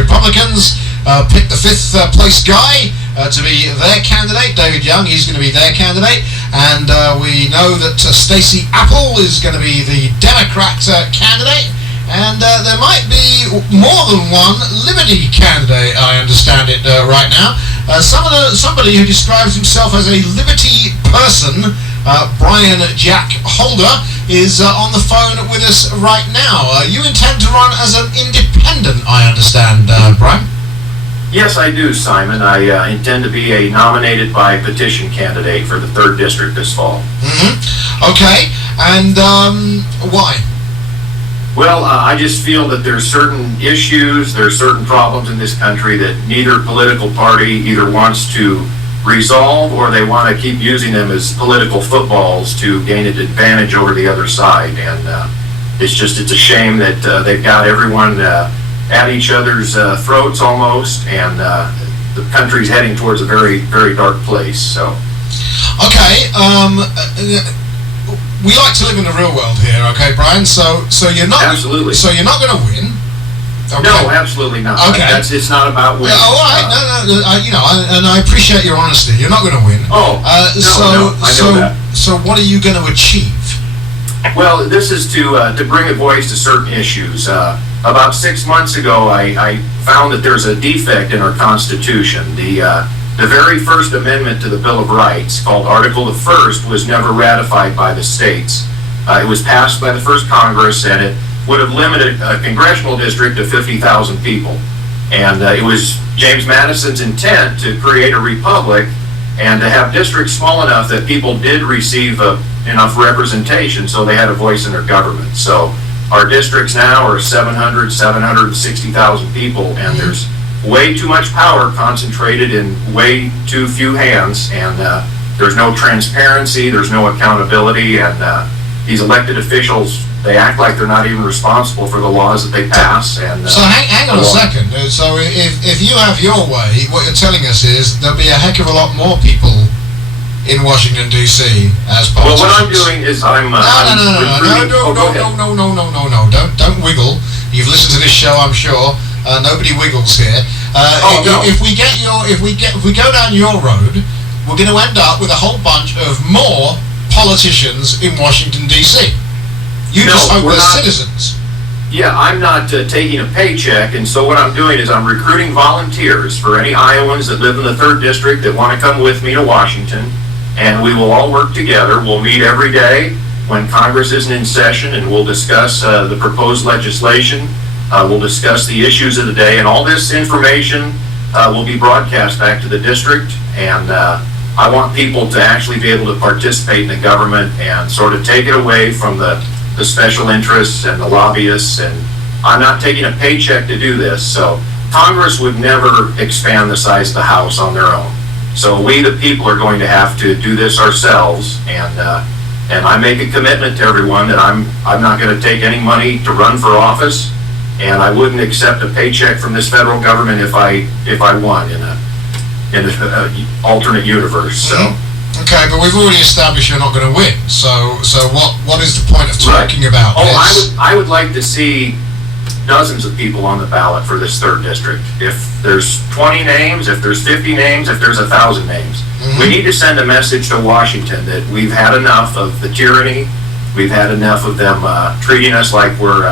Republicans picked the fifth place guy to be their candidate, David Young. He's going to be their candidate, and we know that Stacey Apple is going to be the Democrat candidate, and there might be more than one Liberty candidate, I understand it right now. Somebody who describes himself as a Liberty person, Bryan Jack Holder, is on the phone with us right now. You intend to run as an independent, I understand, Bryan? Yes, I do, Simon. I intend to be a nominated by petition candidate for the 3rd District this fall. Okay, and why? Well, I just feel that there's certain issues, there's certain problems in this country that neither political party either wants to resolve, or they want to keep using them as political footballs to gain an advantage over the other side. And it's a shame that they've got everyone at each other's throats almost, and the country's heading towards a very, very dark place. So, okay, we like to live in the real world here, okay, Bryan? So you're not absolutely. So you're not going to win. Okay. No, absolutely not. Okay, it's not about winning. All right, no, and I appreciate your honesty. You're not going to win. Oh, I know that. So what are you going to achieve? Well, this is to bring a voice to certain issues. About 6 months ago, I found that there's a defect in our Constitution. The very first amendment to the Bill of Rights, called Article the First, was never ratified by the states. It was passed by the first Congress, and it would have limited a congressional district to 50,000 people. And it was James Madison's intent to create a republic and to have districts small enough that people did receive enough representation so they had a voice in their government. So our districts now are 760,000 people, and there's way too much power concentrated in way too few hands, and there's no transparency, there's no accountability, and these elected officials, they act like they're not even responsible for the laws that they pass. And so hang on a second. So if you have your way, what you're telling us is there'll be a heck of a lot more people in Washington D.C. as politicians. Well, what I'm doing is I'm no, don't wiggle. You've listened to this show, I'm sure. Nobody wiggles here. If we go down your road, we're going to end up with a whole bunch of more politicians in Washington D.C. You just hope they're citizens. Yeah, I'm not taking a paycheck, and so what I'm doing is I'm recruiting volunteers for any Iowans that live in the 3rd District that want to come with me to Washington, and we will all work together. We'll meet every day when Congress isn't in session, and we'll discuss the proposed legislation. We'll discuss the issues of the day, and all this information will be broadcast back to the district, and I want people to actually be able to participate in the government and sort of take it away from the special interests and the lobbyists, and I'm not taking a paycheck to do this. So Congress would never expand the size of the House on their own. So we, the people, are going to have to do this ourselves, and I make a commitment to everyone that I'm not going to take any money to run for office, and I wouldn't accept a paycheck from this federal government if I won in an alternate universe. So. Okay, but we've already established you're not going to win. So what is the point of talking about this? I would like to see dozens of people on the ballot for this 3rd District. If there's 20 names, if there's 50 names, if there's 1,000 names, we need to send a message to Washington that we've had enough of the tyranny. We've had enough of them treating us like we're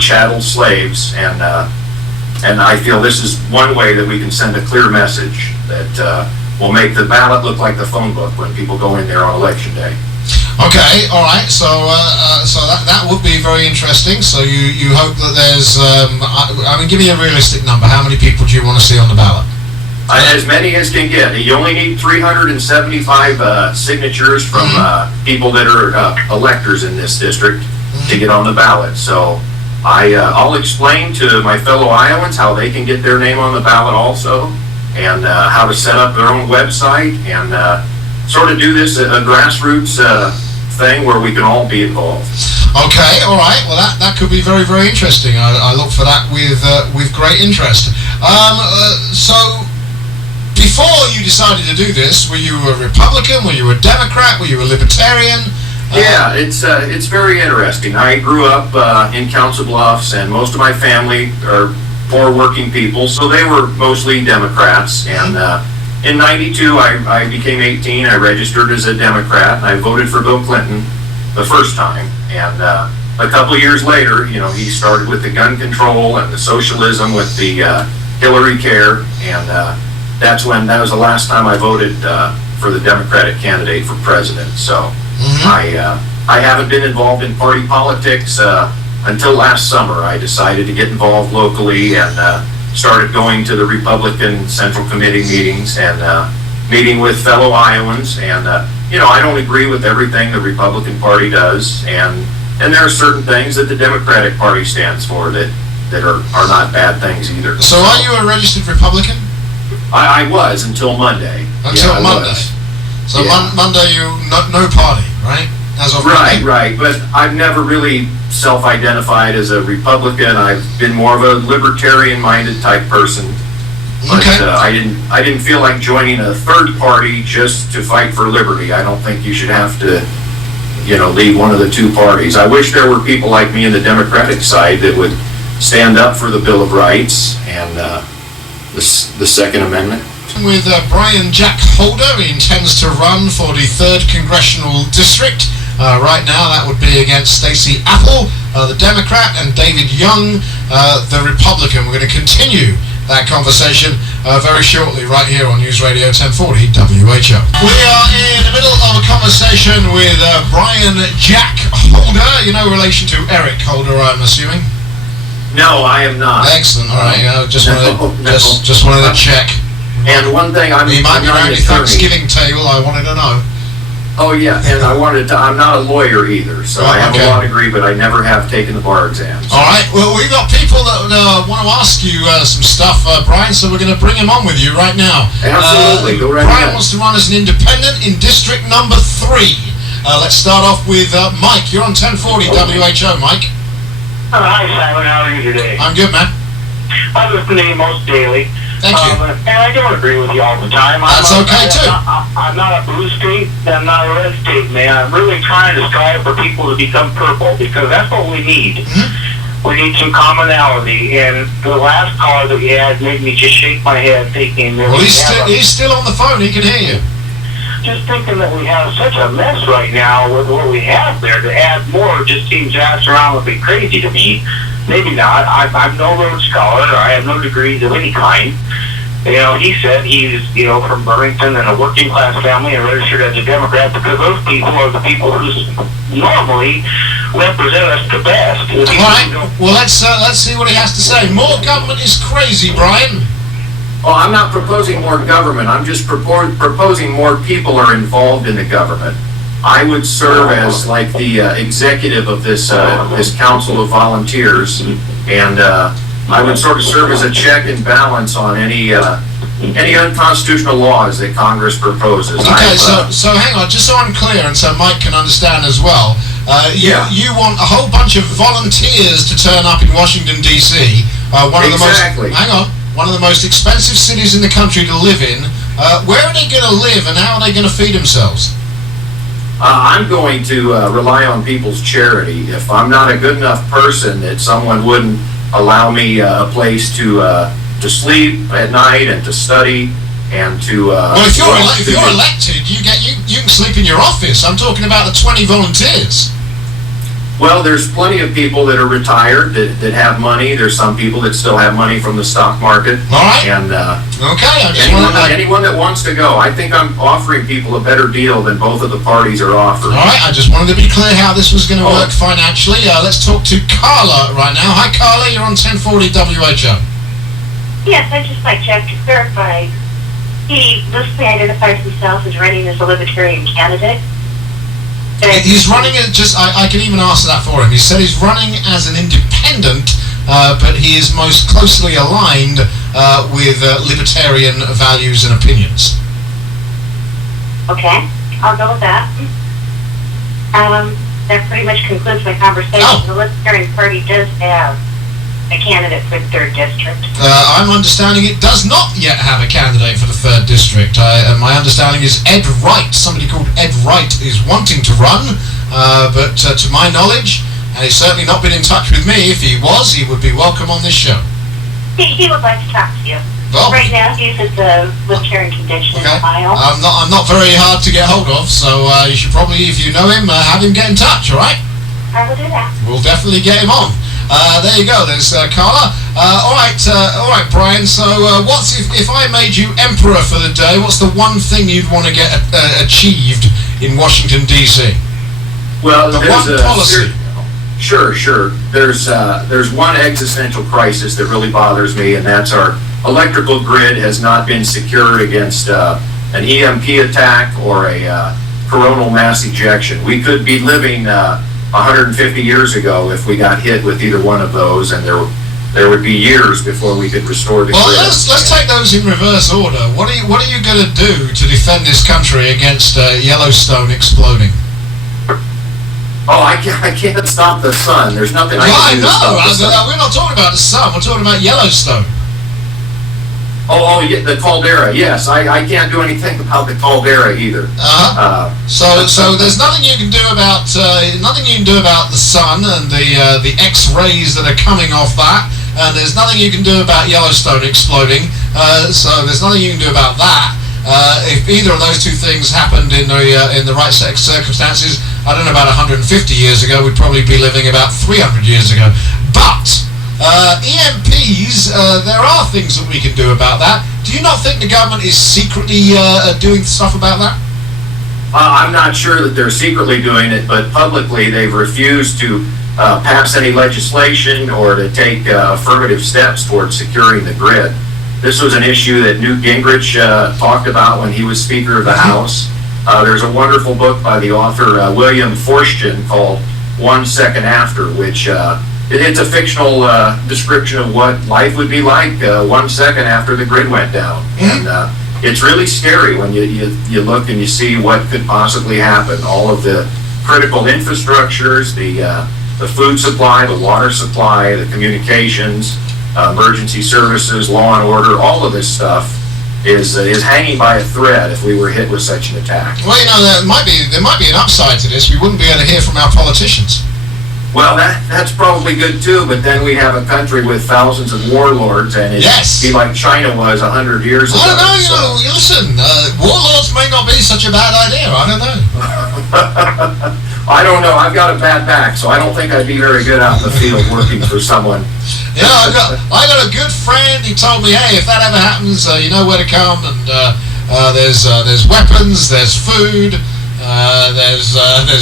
chattel slaves, and I feel this is one way that we can send a clear message that will make the ballot look like the phone book when people go in there on Election Day. Okay, all right. So that would be very interesting. So you hope that there's give me a realistic number. How many people do you want to see on the ballot? As many as can get. You only need 375 signatures from people that are electors in this district to get on the ballot. So I'll explain to my fellow Iowans how they can get their name on the ballot also, and how to set up their own website, and sort of do this a grassroots thing where we can all be involved. Okay, all right. Well, that could be very, very interesting. I look for that with great interest. So, before you decided to do this, were you a Republican? Were you a Democrat? Were you a Libertarian? Yeah, it's very interesting. I grew up in Council Bluffs, and most of my family are poor working people, so they were mostly Democrats. And in '92, I became 18. I registered as a Democrat, and I voted for Bill Clinton the first time. And a couple of years later, he started with the gun control and the socialism with the Hillary Care, and that was the last time I voted for the Democratic candidate for president. So I haven't been involved in party politics until last summer. I decided to get involved locally and started going to the Republican Central Committee meetings and meeting with fellow Iowans. And I don't agree with everything the Republican Party does, and there are certain things that the Democratic Party stands for that are not bad things either. So are you a registered Republican? I was until Monday. Until Monday. So Monday no party, right? As of Monday. Right. But I've never really self-identified as a Republican. I've been more of a libertarian-minded type person. But I didn't feel like joining a third party just to fight for liberty. I don't think you should have to, lead one of the two parties. I wish there were people like me in the Democratic side that would stand up for the Bill of Rights and the Second Amendment. With Bryan Jack Holder, he intends to run for the 3rd Congressional District. Right now that would be against Stacey Apple, the Democrat, and David Young, the Republican. We're going to continue that conversation very shortly right here on News Radio 1040 WHO. We are in the middle of a conversation with Bryan Jack Holder. Relation to Eric Holder, I'm assuming? No, I am not. Excellent. All right. Just wanted to check. And one thing, he might be around your Thanksgiving table. I wanted to know. Oh yeah, and I'm not a lawyer either, so I have a law degree, but I never have taken the bar exams. All right. Well, we've got people that want to ask you some stuff, Bryan. So we're going to bring him on with you right now. Absolutely. Go right Bryan ahead. wants to run as an independent in District Number 3. Let's start off with Mike. You're on 1040 WHO, Mike. Hi, Simon. How are you today? I'm good, man. I listen to you most daily. Thank you. And I don't agree with you all the time. That's okay, too. I'm not a blue state, and I'm not a red state, man. I'm really trying to strive for people to become purple, because that's what we need. We need some commonality, and the last caller that we had made me just shake my head thinking... Well, he's still on the phone. He can hear you. Just thinking that we have such a mess right now with what we have there. To add more just seems astronomically crazy to me. Maybe not. I'm no Rhodes Scholar, or I have no degrees of any kind. He said he's, from Burlington and a working class family and registered as a Democrat, because those people are the people who normally represent us the best. All right. Well, let's see what he has to say. More government is crazy, Bryan. Oh, I'm not proposing more government. I'm just proposing more people are involved in the government. I would serve as like the executive of this council of volunteers, and I would sort of serve as a check and balance on any unconstitutional laws that Congress proposes. Okay, so hang on, just so I'm clear, and so Mike can understand as well. You want a whole bunch of volunteers to turn up in Washington D.C. One of the most expensive cities in the country to live in. Where are they going to live, and how are they going to feed themselves? I'm going to rely on people's charity. If I'm not a good enough person that someone wouldn't allow me a place to sleep at night and to study and to... well, if you're elected, you can sleep in your office. I'm talking about the 20 volunteers. Well, there's plenty of people that are retired that have money. There's some people that still have money from the stock market. All right. And okay. anyone that wants to go, I think I'm offering people a better deal than both of the parties are offering. All right. I just wanted to be clear how this was going to work financially. Let's talk to Carla right now. Hi, Carla. You're on 1040 WHO. Yes, I'd just like Jeff to clarify. He loosely identifies himself as running as a libertarian candidate. He's running I can even answer that for him. He said he's running as an independent, but he is most closely aligned with libertarian values and opinions. Okay, I'll go with that. That pretty much concludes my conversation. The Libertarian Party does have a candidate for the 3rd District. I'm understanding it does not yet have a candidate for the 3rd District. My understanding is Ed Wright, somebody called Ed Wright, is wanting to run, but to my knowledge, and he's certainly not been in touch with me. If he was, he would be welcome on this show. He would like to talk to you. Well, Right now, he's at the Libertarian Convention in okay. Ohio. I'm not very hard to get hold of, so you should probably, if you know him, have him get in touch, all right? I will do that. We'll definitely get him on. There you go. There's Carla. All right, Bryan. So, what's if I made you emperor for the day? What's the one thing you'd want to get achieved in Washington D.C.? Well, The there's one a policy. Sure. There's one existential crisis that really bothers me, and that's our electrical grid has not been secured against an EMP attack or a coronal mass ejection. We could be living 150 years ago if we got hit with either one of those, and there would be years before we could restore the Well, grid. let's take those in reverse order. What are you going to do to defend this country against Yellowstone exploding? Oh, I can't stop the sun. There's nothing I Well, I can do to stop the know. sun. We're not talking about the sun. We're talking about Yellowstone. Yeah, the caldera. Yes, I can't do anything about the caldera either. So there's nothing you can do about the sun and the X-rays that are coming off that, and there's nothing you can do about Yellowstone exploding. So there's nothing you can do about that. If either of those two things happened in the right set of circumstances, I don't know, about 150 years ago, we'd probably be living about 300 years ago. But EMPs, there are things that we can do about that. Do you not think the government is secretly doing stuff about that? I'm not sure that they're secretly doing it, but publicly they've refused to pass any legislation or to take affirmative steps towards securing the grid. This was an issue that Newt Gingrich talked about when he was Speaker of the House. There's a wonderful book by the author William Forstchen called 1 Second After, which it's a fictional description of what life would be like 1 second after the grid went down. And it's really scary when you look and you see what could possibly happen. All of the critical infrastructures, the food supply, the water supply, the communications, emergency services, law and order, all of this stuff is hanging by a thread if we were hit with such an attack. Well, there might be an upside to this. We wouldn't be able to hear from our politicians. Well, that's probably good too, but then we have a country with thousands of warlords, and it'd be like China was 100 years ago. I don't know, listen, warlords may not be such a bad idea, I don't know. I don't know, I've got a bad back, so I don't think I'd be very good out in the field working for someone. Yeah, I got a good friend. He told me, hey, if that ever happens, you know where to come. And there's weapons, there's food, there's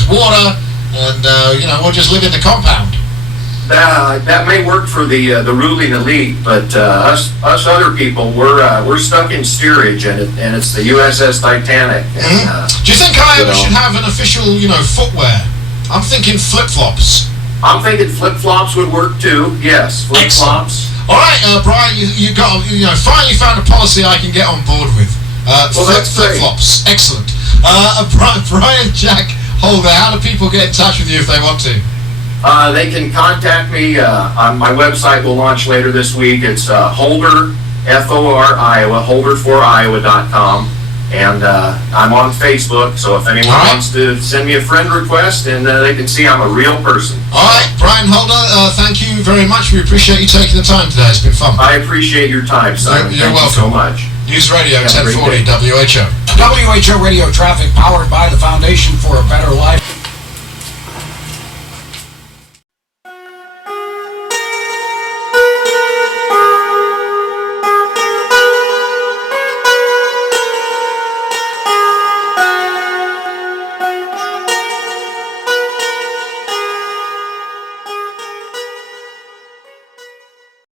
water, and we'll just live in the compound. That may work for the ruling elite, but us other people, we're stuck in steerage, and it's the USS Titanic. And, do you think Iowa should have an official, footwear? I'm thinking flip-flops. I'm thinking flip-flops would work too. Yes, flip-flops. All right, Bryan, you finally found a policy I can get on board with. Flip-flops. Excellent. Bryan Jack Holder, how do people get in touch with you if they want to? They can contact me on my website. Will launch later this week. It's Holder, F-O-R, Iowa, holder4iowa.com. And I'm on Facebook, so if anyone wants to send me a friend request, and they can see I'm a real person. All right, Bryan Holder, thank you very much. We appreciate you taking the time today. It's been fun. I appreciate your time, Simon. You're welcome. Thank you so much. News Radio 1040 WHO. WHO Radio Traffic, powered by the Foundation for a Better Life.